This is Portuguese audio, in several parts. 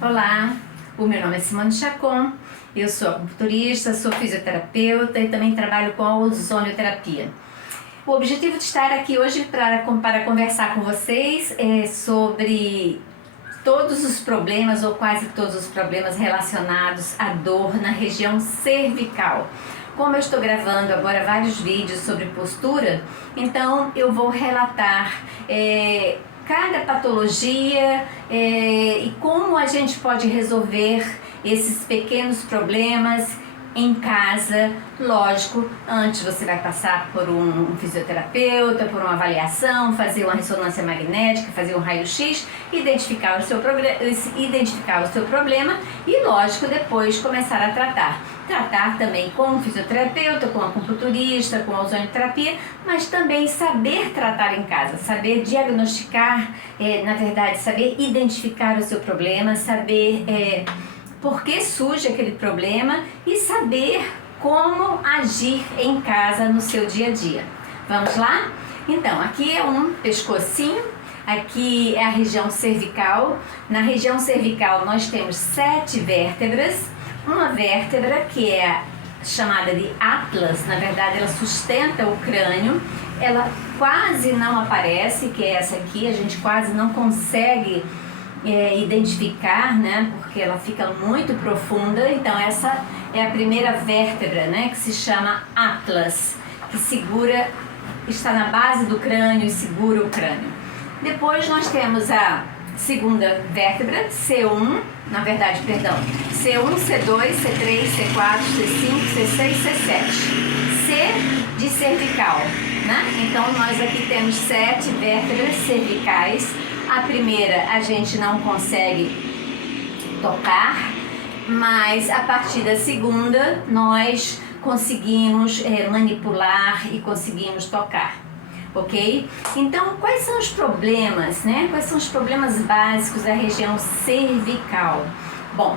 Olá, o meu nome é Simone Chacon, eu sou acupunturista, sou fisioterapeuta e também trabalho com a ozonioterapia. O objetivo de estar aqui hoje para conversar com vocês é sobre todos os problemas ou quase todos os problemas relacionados à dor na região cervical. Como eu estou gravando agora vários vídeos sobre postura, então eu vou relatar cada patologia e como a gente pode resolver esses pequenos problemas em casa. Lógico, antes você vai passar por um fisioterapeuta, por uma avaliação, fazer uma ressonância magnética, fazer um raio-x, identificar o seu problema e, lógico, depois começar a tratar. Tratar também com um fisioterapeuta, com um acupunturista, com a ozonioterapia, mas também saber tratar em casa, saber diagnosticar, na verdade, saber identificar o seu problema, saber por que surge aquele problema e saber como agir em casa no seu dia a dia. Vamos lá? Então, aqui é um pescocinho, aqui é a região cervical. Na região cervical nós temos 7 vértebras. Uma vértebra que é chamada de atlas, na verdade ela sustenta o crânio, ela quase não aparece, que é essa aqui, a gente quase não consegue identificar, né, porque ela fica muito profunda. Então essa é a primeira vértebra, né, que se chama atlas, que segura, está na base do crânio e segura o crânio. Depois nós temos a segunda vértebra, C1, na verdade, perdão, C1, C2, C3, C4, C5, C6, C7. C de cervical, né? Então nós aqui temos 7 vértebras cervicais. A primeira a gente não consegue tocar, mas a partir da segunda nós conseguimos manipular e conseguimos tocar, ok? Então, quais são os problemas, né? Quais são os problemas básicos da região cervical? Bom,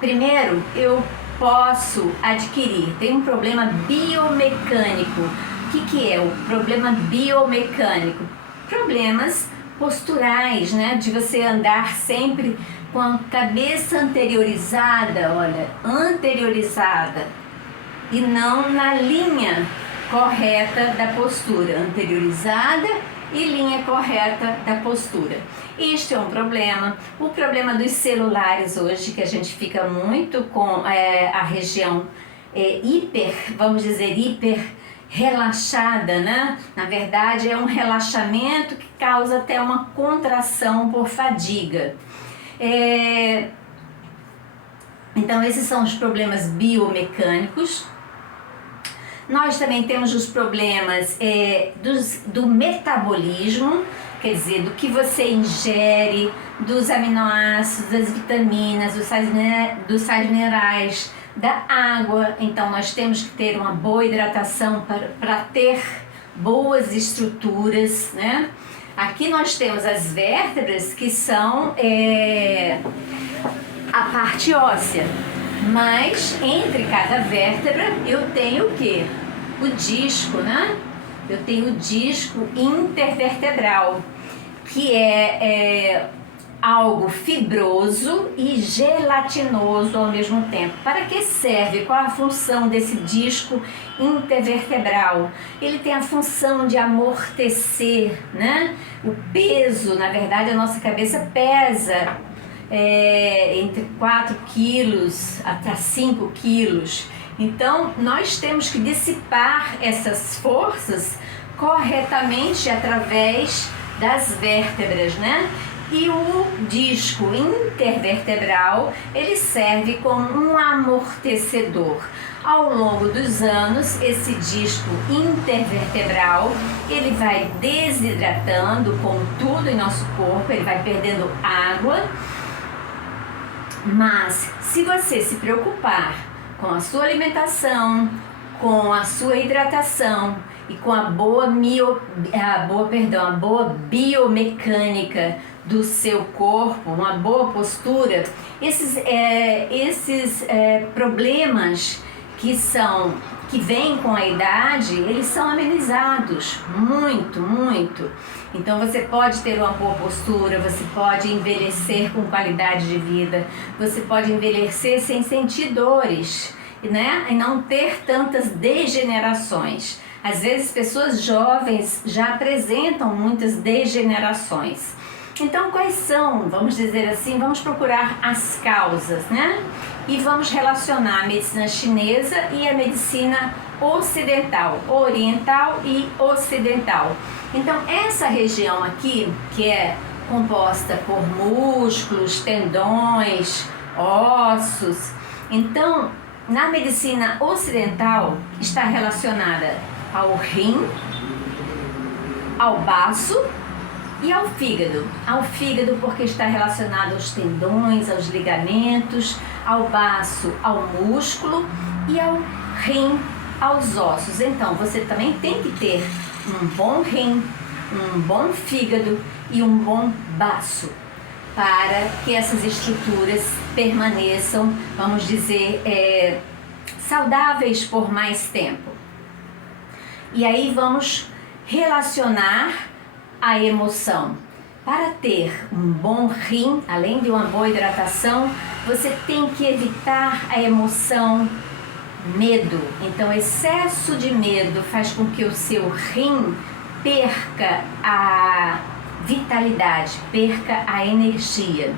primeiro eu posso adquirir, tem um problema biomecânico. O que é o problema biomecânico? Problemas posturais, né? De você andar sempre com a cabeça anteriorizada, olha, anteriorizada e não na linha correta da postura, anteriorizada e linha correta da postura. Este é um problema. O problema dos celulares hoje, que a gente fica muito com a região vamos dizer, hiper relaxada, né? Na verdade é um relaxamento que causa até uma contração por fadiga. Então esses são os problemas biomecânicos. Nós também temos os problemas do metabolismo, quer dizer, do que você ingere, dos aminoácidos, das vitaminas, dos sais minerais, da água. Então nós temos que ter uma boa hidratação para ter boas estruturas, né? Aqui nós temos as vértebras, que são a parte óssea, mas entre cada vértebra eu tenho o quê? O disco, né? Eu tenho o disco intervertebral, que é algo fibroso e gelatinoso ao mesmo tempo. Para que serve? Qual a função desse disco intervertebral? Ele tem a função de amortecer, né? O peso, na verdade, a nossa cabeça pesa entre 4 quilos até 5 quilos. Então, nós temos que dissipar essas forças corretamente através das vértebras, né? E o disco intervertebral, ele serve como um amortecedor. Ao longo dos anos, esse disco intervertebral, ele vai desidratando, como tudo em nosso corpo, ele vai perdendo água. Mas se você se preocupar com a sua alimentação, com a sua hidratação e com a boa biomecânica do seu corpo, uma boa postura, esses problemas que vêm com a idade, eles são amenizados muito, muito. Então você pode ter uma boa postura, você pode envelhecer com qualidade de vida, você pode envelhecer sem sentir dores, né? E não ter tantas degenerações. Às vezes pessoas jovens já apresentam muitas degenerações. Então quais são, vamos dizer assim, vamos procurar as causas, né? E vamos relacionar a medicina chinesa e a medicina ocidental, oriental e ocidental. Então essa região aqui, que é composta por músculos, tendões, ossos, então na medicina ocidental está relacionada ao rim, ao baço e ao fígado. Ao fígado porque está relacionado aos tendões, aos ligamentos, ao baço, ao músculo e ao rim, aos ossos. Então você também tem que ter um bom rim, um bom fígado e um bom baço para que essas estruturas permaneçam, vamos dizer, saudáveis por mais tempo. E aí vamos relacionar a emoção. Para ter um bom rim, além de uma boa hidratação, você tem que evitar a emoção medo. Então, excesso de medo faz com que o seu rim perca a vitalidade, perca a energia.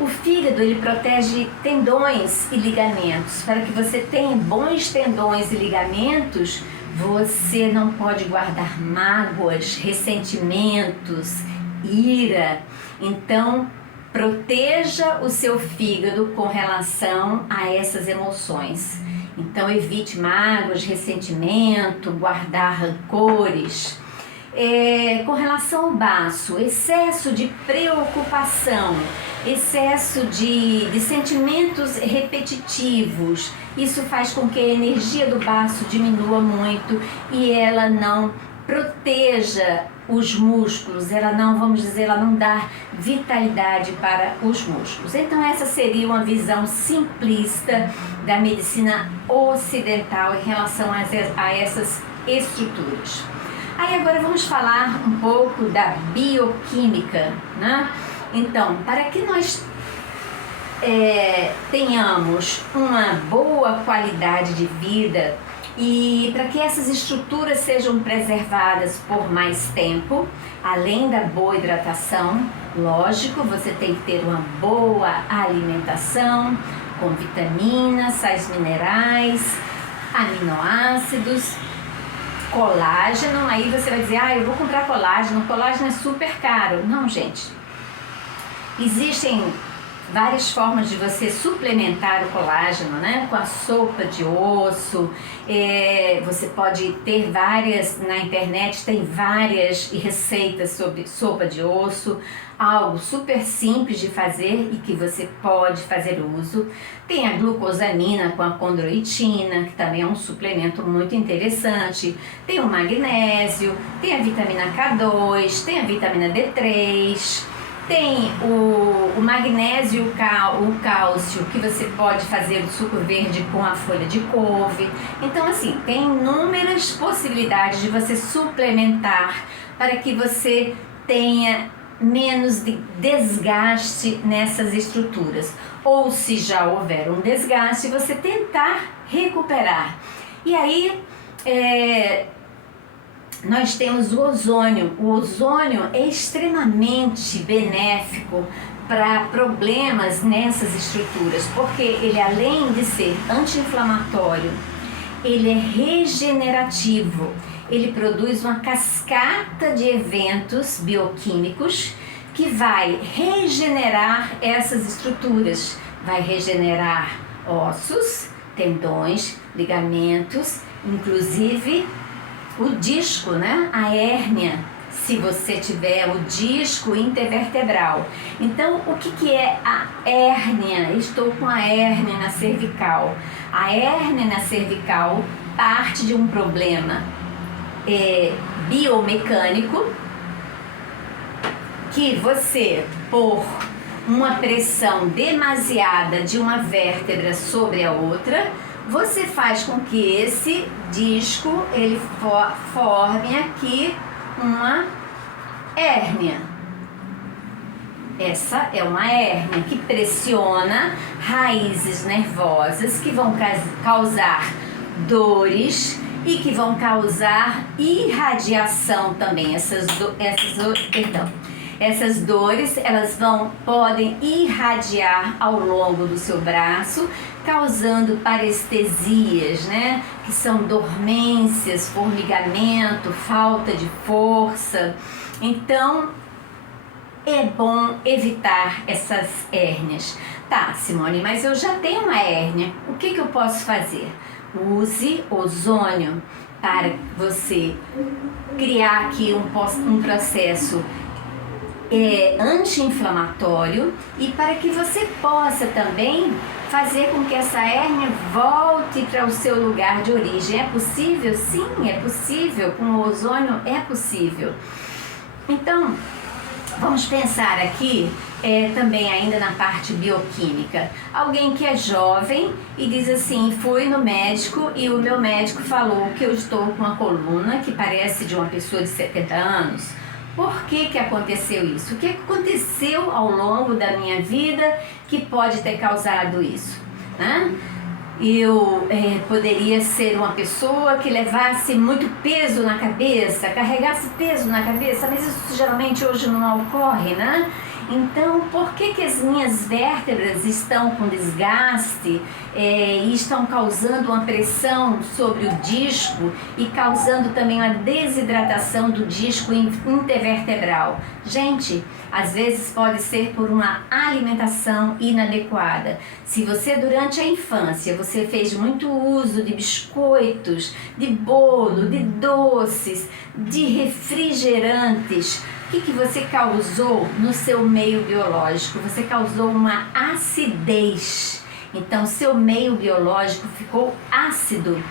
O fígado, ele protege tendões e ligamentos. Para que você tenha bons tendões e ligamentos, você não pode guardar mágoas, ressentimentos, ira. Então, proteja o seu fígado com relação a essas emoções. Então, evite mágoas, ressentimento, guardar rancores. Com relação ao baço, excesso de preocupação, excesso de sentimentos repetitivos, isso faz com que a energia do baço diminua muito e ela não proteja os músculos, ela não, vamos dizer, ela não dá vitalidade para os músculos. Então essa seria uma visão simplista da medicina ocidental em relação a essas estruturas. Aí agora vamos falar um pouco da bioquímica, né? Então, para que nós tenhamos uma boa qualidade de vida e para que essas estruturas sejam preservadas por mais tempo, além da boa hidratação, lógico, você tem que ter uma boa alimentação com vitaminas, sais minerais, aminoácidos, colágeno. Aí você vai dizer, eu vou comprar colágeno, colágeno é super caro. Não, gente. Existem várias formas de você suplementar o colágeno, né? Com a sopa de osso, você pode ter várias, na internet tem várias receitas sobre sopa de osso, algo super simples de fazer e que você pode fazer uso. Tem a glucosamina com a condroitina, que também é um suplemento muito interessante. Tem o magnésio, tem a vitamina K2, tem a vitamina D3, tem o magnésio, o cálcio, que você pode fazer o suco verde com a folha de couve. Então, assim, tem inúmeras possibilidades de você suplementar para que você tenha menos de desgaste nessas estruturas. Ou se já houver um desgaste, você tentar recuperar. E aí, nós temos o ozônio. O ozônio é extremamente benéfico para problemas nessas estruturas, porque ele, além de ser anti-inflamatório, ele é regenerativo. Ele produz uma cascata de eventos bioquímicos que vai regenerar essas estruturas. Vai regenerar ossos, tendões, ligamentos, inclusive o disco, né? A hérnia, se você tiver o disco intervertebral. Então, o que é a hérnia? Estou com a hérnia na cervical. A hérnia na cervical parte de um problema biomecânico, que você, por uma pressão demasiada de uma vértebra sobre a outra, você faz com que esse disco ele forme aqui uma hérnia. Essa é uma hérnia que pressiona raízes nervosas que vão causar dores e que vão causar irradiação também. Essas dores, elas podem irradiar ao longo do seu braço, causando parestesias, né? Que são dormências, formigamento, falta de força. Então, é bom evitar essas hérnias. Tá, Simone, mas eu já tenho uma hérnia. O que eu posso fazer? Use ozônio para você criar aqui um processo anti-inflamatório e para que você possa também fazer com que essa hérnia volte para o seu lugar de origem. É possível? Sim, é possível. Com o ozônio é possível. Então, vamos pensar aqui também ainda na parte bioquímica. Alguém que é jovem e diz assim, fui no médico e o meu médico falou que eu estou com uma coluna que parece de uma pessoa de 70 anos. Por que aconteceu isso? O que aconteceu ao longo da minha vida que pode ter causado isso? Né? Eu poderia ser uma pessoa que levasse muito peso na cabeça, carregasse peso na cabeça, mas isso geralmente hoje não ocorre, né? Então, por que as minhas vértebras estão com desgaste e estão causando uma pressão sobre o disco e causando também uma desidratação do disco intervertebral? Gente, às vezes pode ser por uma alimentação inadequada. Se você durante a infância você fez muito uso de biscoitos, de bolo, de doces, de refrigerantes, o que você causou no seu meio biológico? Você causou uma acidez. Então, seu meio biológico ficou ácido.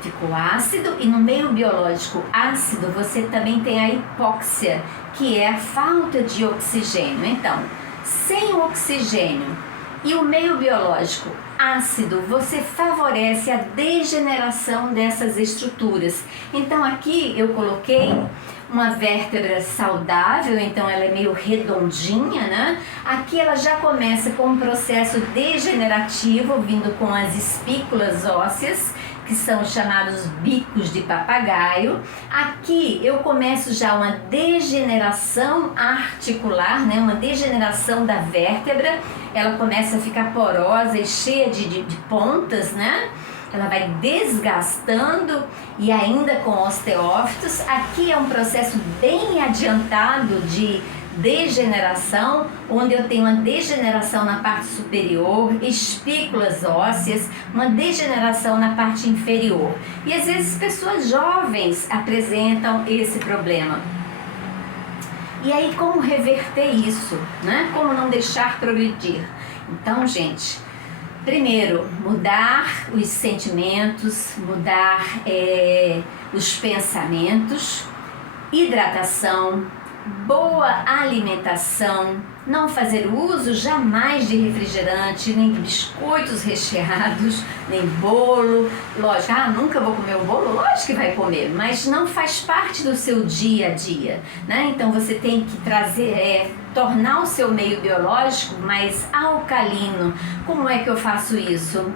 Ficou ácido e no meio biológico ácido você também tem a hipóxia, que é a falta de oxigênio. Então, sem o oxigênio e o meio biológico ácido, você favorece a degeneração dessas estruturas. Então, aqui eu coloquei uma vértebra saudável, então ela é meio redondinha, né? Aqui ela já começa com um processo degenerativo, vindo com as espículas ósseas, que são chamados bicos de papagaio. Aqui eu começo já uma degeneração articular, né? Uma degeneração da vértebra, ela começa a ficar porosa e cheia de pontas, né? Ela vai desgastando e ainda com osteófitos. Aqui é um processo bem adiantado de degeneração, onde eu tenho uma degeneração na parte superior, espículas ósseas, uma degeneração na parte inferior. E às vezes pessoas jovens apresentam esse problema. E aí, como reverter isso, né? Como não deixar progredir? Então, gente, primeiro, mudar os sentimentos, mudar os pensamentos, hidratação, boa alimentação, não fazer uso jamais de refrigerante, nem de biscoitos recheados, nem bolo. Lógico, nunca vou comer o bolo, lógico que vai comer, mas não faz parte do seu dia a dia, né? Então você tem que trazer, tornar o seu meio biológico mais alcalino. Como é que eu faço isso?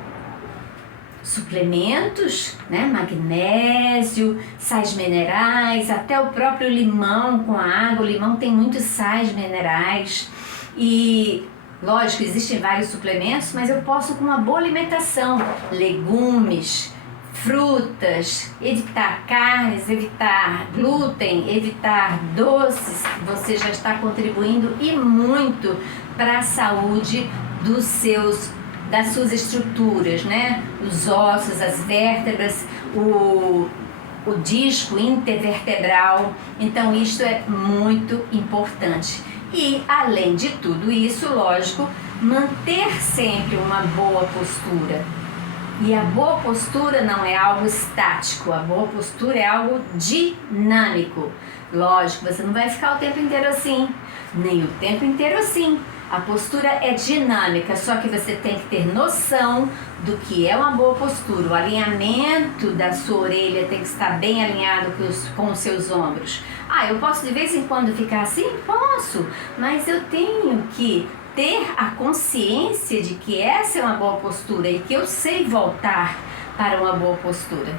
Suplementos, né? Magnésio, sais minerais, até o próprio limão com a água. O limão tem muitos sais minerais e, lógico, existem vários suplementos, mas eu posso com uma boa alimentação, legumes, frutas, evitar carnes, evitar glúten, evitar doces, você já está contribuindo e muito para a saúde das suas estruturas, né? Os ossos, as vértebras, o disco intervertebral. Então, isso é muito importante. E, além de tudo isso, lógico, manter sempre uma boa postura. E a boa postura não é algo estático, a boa postura é algo dinâmico. Lógico, você não vai ficar o tempo inteiro assim, nem o tempo inteiro assim. A postura é dinâmica, só que você tem que ter noção do que é uma boa postura. O alinhamento da sua orelha tem que estar bem alinhado com os seus ombros. Ah, eu posso de vez em quando ficar assim? Posso, mas eu tenho que ter a consciência de que essa é uma boa postura e que eu sei voltar para uma boa postura.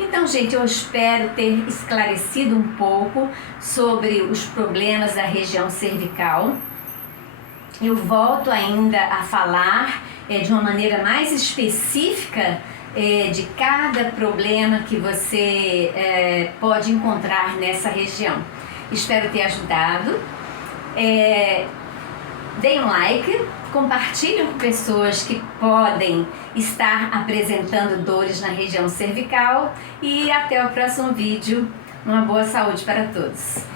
Então, gente, eu espero ter esclarecido um pouco sobre os problemas da região cervical. Eu volto ainda a falar de uma maneira mais específica de cada problema que você pode encontrar nessa região. Espero ter ajudado. Deem um like, compartilhem com pessoas que podem estar apresentando dores na região cervical e até o próximo vídeo. Uma boa saúde para todos.